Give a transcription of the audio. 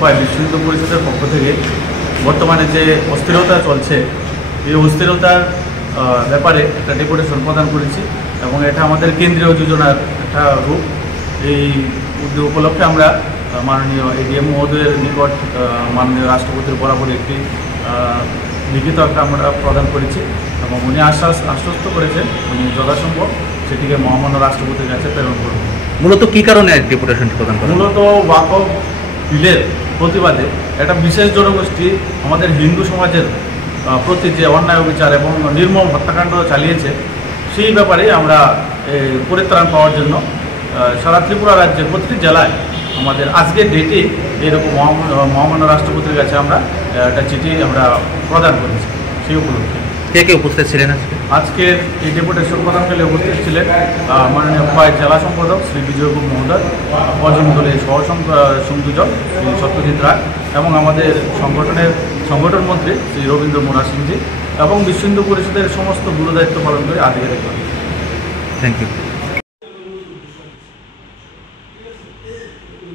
উপায় বিশ্ব হিন্দু পরিষদের পক্ষ থেকে বর্তমানে যে অস্থিরতা চলছে এই অস্থিরতার ব্যাপারে একটা ডেপুটেশন প্রদান করেছি এবং এটা আমাদের কেন্দ্রীয় যোজনার একটা রূপ। এই উপলক্ষে আমরা মাননীয় এডিএম মহোদয়ের নিকট মাননীয় রাষ্ট্রপতির বরাবর একটি লিখিত একটা আমরা প্রদান করেছি এবং উনি আশ্বস্ত করেছেন উনি যথাসম্ভব সেটিকে মহামান্য রাষ্ট্রপতির কাছে প্রেরণ করবেন। মূলত কী কারণে ডেপুটেশনটি প্রদান করেন? মূলত ওয়াকফ বিলের প্রতিবাদে একটা বিশেষ জনগোষ্ঠী আমাদের হিন্দু সমাজের প্রতি যে অন্যায় বিচার এবং নির্মম হত্যাকাণ্ড চালিয়েছে সেই ব্যাপারে আমরা পরিত্রাণ পাওয়ার জন্য সারা ত্রিপুরা রাজ্যের প্রতিটি জেলায় আমাদের আজকের ডেটে এরকম মহামান্য রাষ্ট্রপতির কাছে আমরা একটা চিঠি আমরা প্রদান করেছি। সেই উপলক্ষে কে কে উপস্থিত ছিলেন আজকের এই ডেপুটেশন প্রদানকালে উপস্থিত ছিলেন মাননীয় জেলা সম্পাদক শ্রী বিজয়গুপ্ত মহোদয়, অজমদলের সংযোজক শ্রী সত্যজিৎ রায় এবং আমাদের সংগঠন মন্ত্রী শ্রী রবীন্দ্র মোরা সিংজি এবং বিশ্ব হিন্দু পরিষদের সমস্ত গুরুদায়িত্ব পালন করে আধিকারিক। Thank you.